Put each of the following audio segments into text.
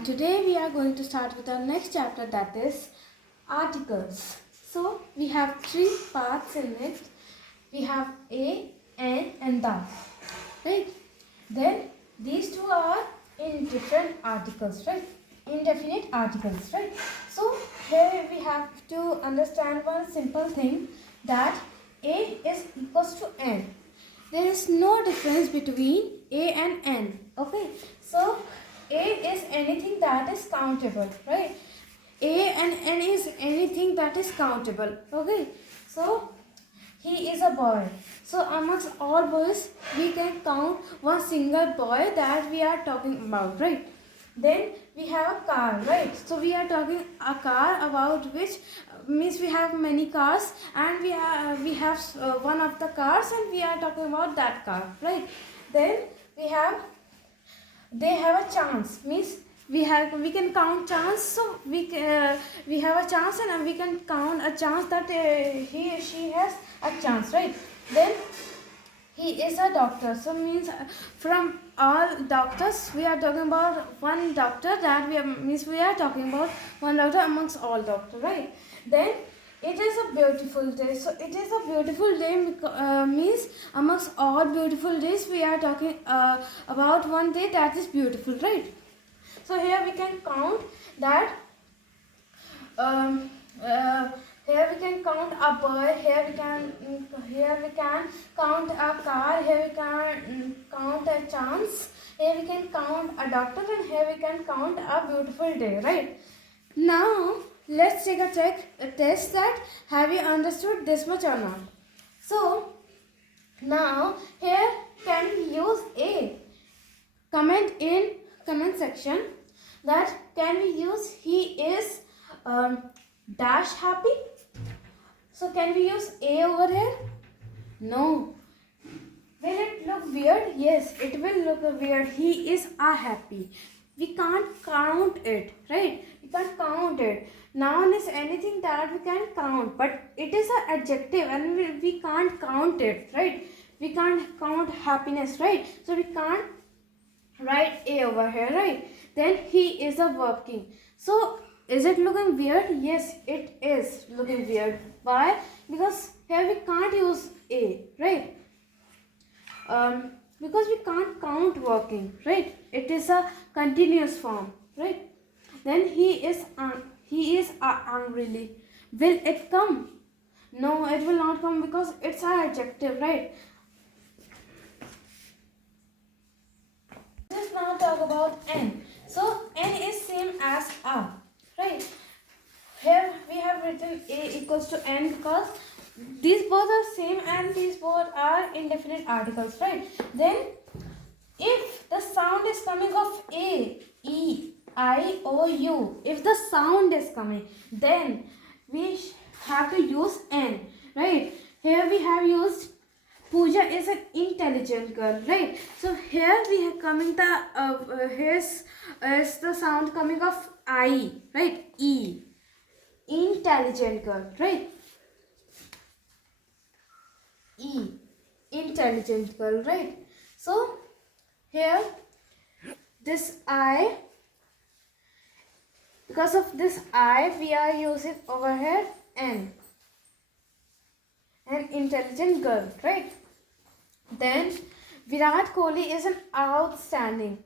and today we are going to start with our next chapter, that is articles. So we have three parts in it. We have a, an and the, right? Then these two are in different articles, right? Indefinite articles, right? So here we have to understand one simple thing, that a is equals to n. There is no difference between a and n. Okay, so a is anything that is countable, right? A and n is anything that is countable. Okay, so he is a boy. So amongst all boys, we can count one single boy that we are talking about, right? Then we have a car, right? So we are talking a car about which means we have many cars, and we have one of the cars, and we are talking about that car, right? Then we have they have a chance, means we can count chance. So we have a chance, and we can count a chance that he or she has a chance, right? Then he is a doctor. So means from all doctors we are talking about one doctor, that we are talking about one doctor amongst all doctors, right? Then it is a beautiful day. So it is a beautiful day means amongst all beautiful days we are talking about one day that is beautiful, right? So here we can count that here we can count a boy, here we can count a car, here we can count a chance, here we can count a doctor, and here we can count a beautiful day, right? Now let's take a test that have you understood this much or not. So now here can we use a? Comment in comment section that can we use he is dash happy. So can we use a over here? No. Will it look weird? Yes, it will look weird. He is a happy. We can't count it, right? We can't count it. Noun is anything that we can count, but it is an adjective, and we can't count it, right? We can't count happiness, right? So we can't write a over here, right? Then he is a working. So is it looking weird? Yes, it is looking weird. Why? Because here we can't use a, right? Because we can't count working, right? It is a continuous form, right? Then he is angrily. Will it come? No, it will not come, because it's an adjective, right? Let's now talk about n. So n is same as a, right? Here we have written a equals to n because these both are same and these both are indefinite articles, right? Then if the sound is coming of a, e, I, o, u, if the sound is coming, then we have to use n, right? Here we have used Pooja is an intelligent girl, right? So here we have coming the here's is the sound coming of I, right? E, intelligent girl, right? E, intelligent girl, right? So here this I, because of this I, we are using over here n, an intelligent girl, right? Then Virat Kohli is an outstanding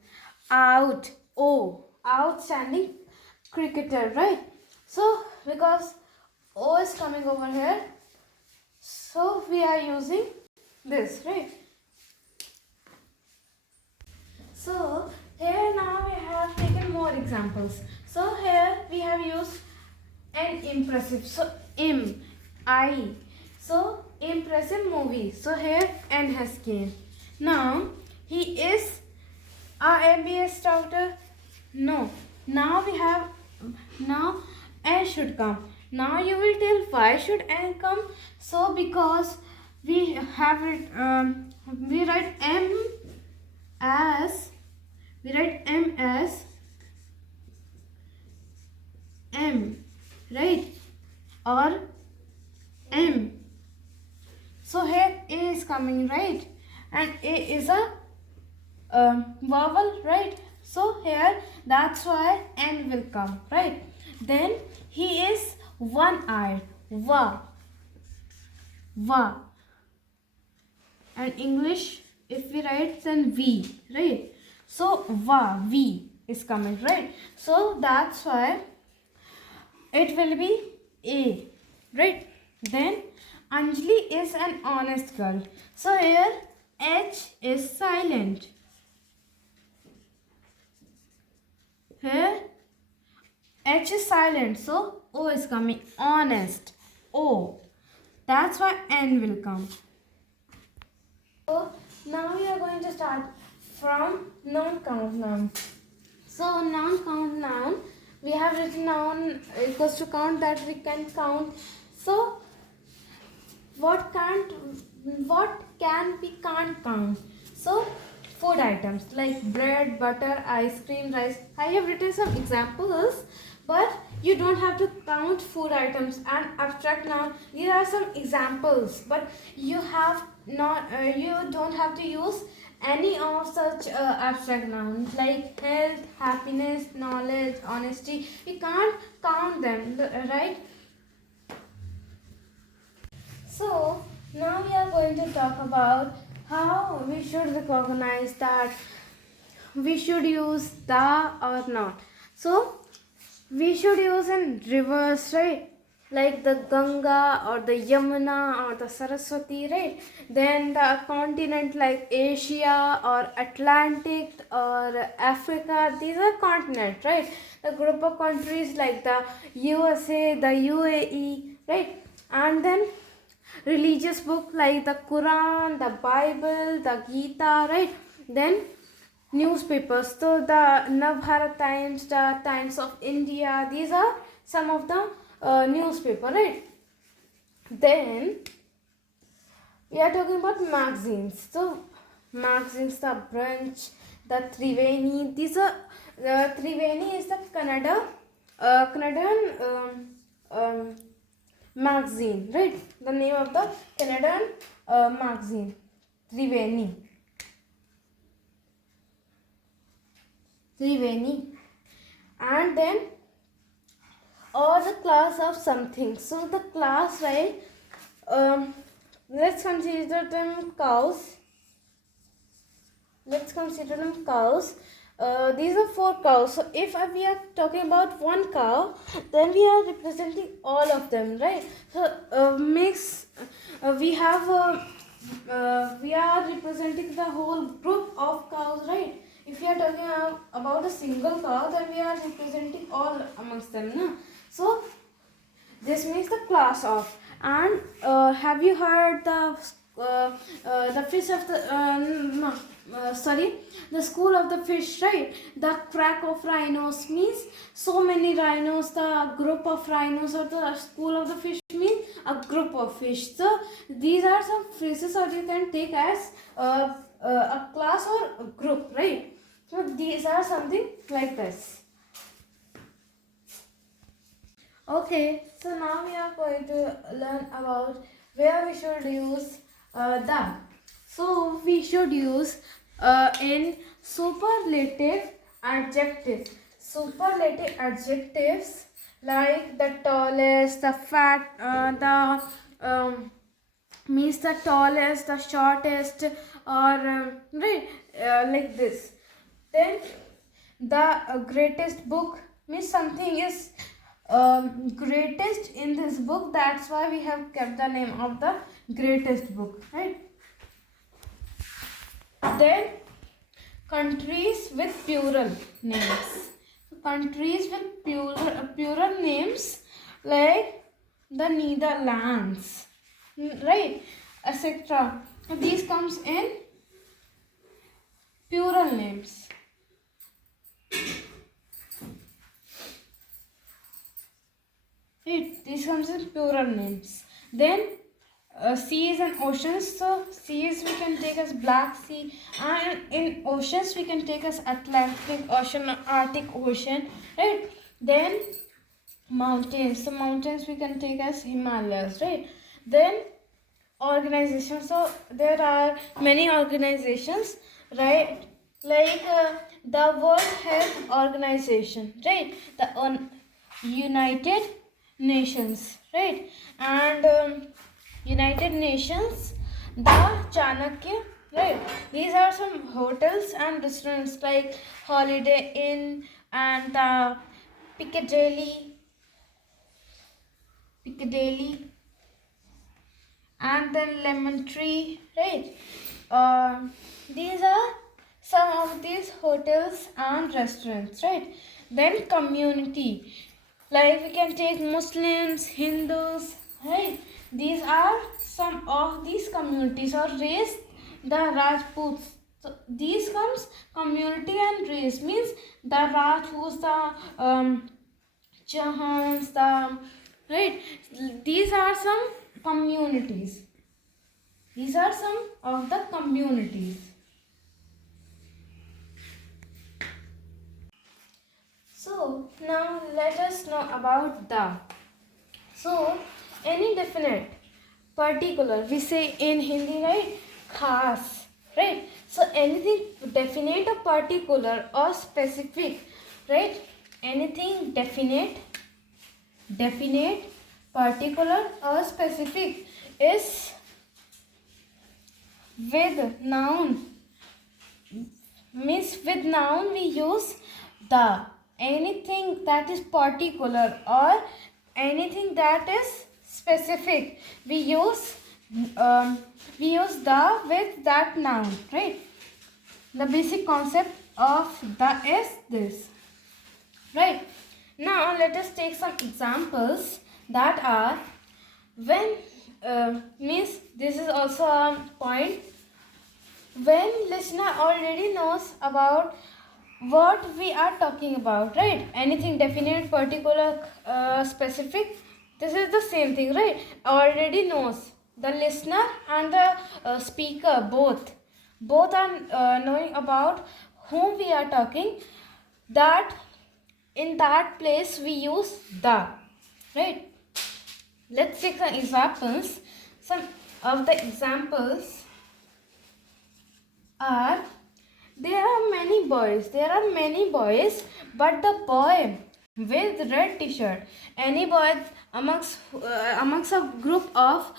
cricketer, right? So because O is coming over here, so we are using this, right? So here now we have taken more examples. So here we have used an impressive. So I. So impressive movie. So here n has came. Now he is a MBS doctor. No. Now we have n should come. Now you will tell why should n come? So because we have it we write m as m, right? Or m. So here a is coming, right? And a is a vowel, right? So here that's why N will come, right? Then he is one-eyed. Va. Va. And English, if we write, then V, right? So va, V is coming, right? So that's why it will be A, right? Then Anjali is an honest girl. So here H is silent. Here H is silent, so O is coming. Honest. O. That's why N will come. So now we are going to start from noun count noun. So noun count noun, we have written noun equals to count, that we can count. So what can we can't count? So food items like bread, butter, ice cream, rice. I have written some examples, but you don't have to count food items and abstract noun. These are some examples, but you have not. You don't have to use any of such abstract nouns like health, happiness, knowledge, honesty. We can't count them, right? So now we are going to talk about how we should recognize that we should use the or not. So we should use in reverse, right? Like the Ganga or the Yamuna or the Saraswati, right? Then the continent like Asia or Atlantic or Africa, these are continents, right? The group of countries like the USA, the UAE, right? And then religious book like the Quran, the Bible, the Gita, right? Then newspapers, so the Navbharat Times, the Times of India, these are some of the newspaper, right? Then we are talking about magazines. So magazines, the Brunch, the Triveni, these are Triveni is the Canadian magazine, right? The name of the Canadian magazine, Triveni. And then or the class of something. So the class, right? Let's consider them cows. These are 4 cows. So if we are talking about one cow, then we are representing all of them, right? So we are representing the whole group of cows, right? If we are talking about a single cow, then we are representing all amongst them, no? So this means the class of. And have you heard the fish of the the school of the fish, right? The crack of rhinos means so many rhinos. The group of rhinos or the school of the fish means a group of fish. So these are some phrases, or you can take as a class or a group, right? So these are something like this. Okay, so now we are going to learn about where we should use the. So we should use in superlative adjectives. Superlative adjectives like the tallest, the fat, means the tallest, the shortest, or right, like this. Then the greatest book means something is greatest in this book. That's why we have kept the name of the greatest book, right? Then countries with plural names. Countries with plural names like the Netherlands, right, etc. These comes in plural names. Right, this comes in plural names. Then seas and oceans. So seas we can take as Black Sea, and in oceans we can take as Atlantic Ocean, Arctic Ocean, right? Then mountains. So mountains we can take as Himalayas, right? Then organizations. So there are many organizations, right? Like the World Health Organization, right? The United Nations, right? And United Nations, the Chanakya, right? These are some hotels and restaurants like Holiday Inn and the Piccadilly, and then Lemon Tree, right? These are some of these hotels and restaurants, right? Then community, like we can take Muslims, Hindus, right? These are some of these communities, or race, the Rajputs. So these comes community and race, means the Rajputs, the Chahans, the, right? These are some communities. These are some of the communities. So now let us know about the. So any definite, particular, we say in Hindi, right? Khas, right? So anything definite or particular or specific, right? Anything definite, particular or specific is with noun. Means with noun we use the. Anything that is particular or anything that is specific, we use the with that noun, right? The basic concept of the is this, right? Now let us take some examples that are when means this is also a point when listener already knows about what we are talking about, right? Anything definite, particular, specific, this is the same thing, right? Already knows, the listener and the speaker, both are knowing about whom we are talking, that in that place we use the, right? Let's take some examples. Some of the examples are, there are many boys, but the boy with red t-shirt, any boy amongst a group of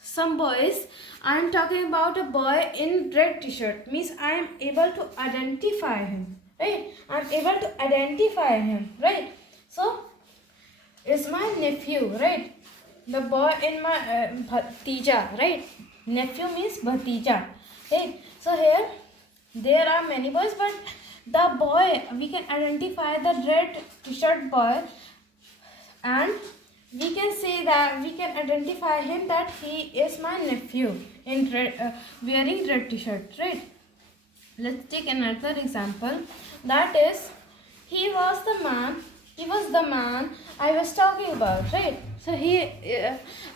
some boys, I am talking about a boy in red t-shirt, means I am able to identify him, right? I am able to identify him, right? So is my nephew, right? The boy in my bhatija, right? Nephew means bhatija, right? So here there are many boys, but the boy, we can identify the red t-shirt boy, and we can say that we can identify him that he is my nephew in red, wearing red t-shirt, right? Let's take another example. That is, he was the man I was talking about, right? So he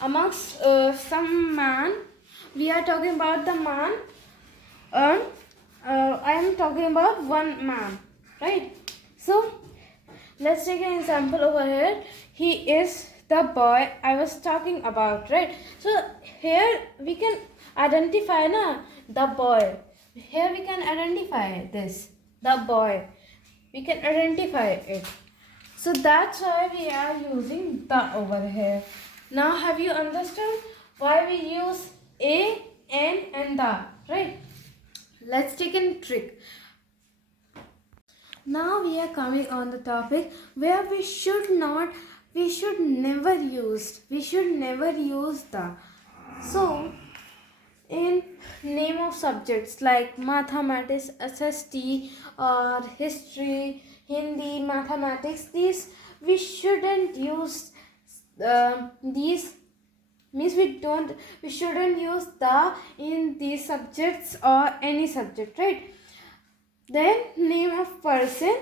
amongst some man, we are talking about the man. I am talking about one man, right? So let's take an example over here. He is the boy I was talking about, right? So here we can identify the boy. Here we can identify this, the boy. We can identify it. So that's why we are using the over here. Now have you understood why we use a, an and the, right? Let's take a trick. Now we are coming on the topic where we should never use the. So in name of subjects like mathematics, SST, or history, Hindi, mathematics, these we shouldn't use these, means we shouldn't use the in these subjects or any subject, right? Then name of person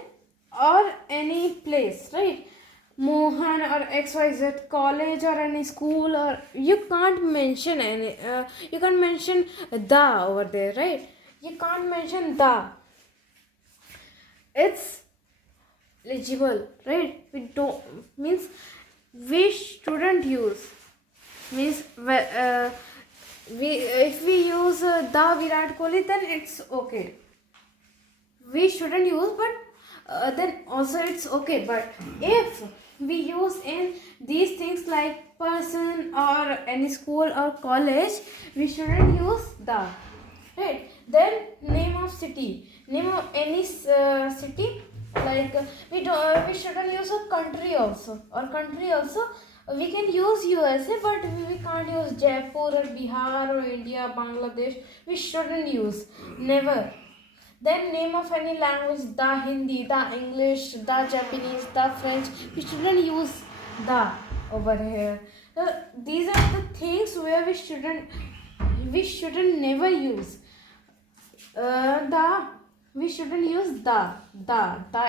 or any place, right? Mohan or XYZ college or any school, or you can't mention any you can't mention the over there, right? You can't mention the. It's legible, right? We don't, means we shouldn't use, means we if we use the Virat Kohli, then it's okay. we shouldn't use, but then also it's okay. But if we use in these things like person or any school or college, we shouldn't use the, right? Then name of city, name of any city, like we shouldn't use a country also, or country also we can use USA, but we can't use Jaipur or Bihar or India, Bangladesh. We shouldn't use, never. Then name of any language, the Hindi, the English, the Japanese, the French. We shouldn't use the over here. These are the things where we shouldn't never use. The we shouldn't use the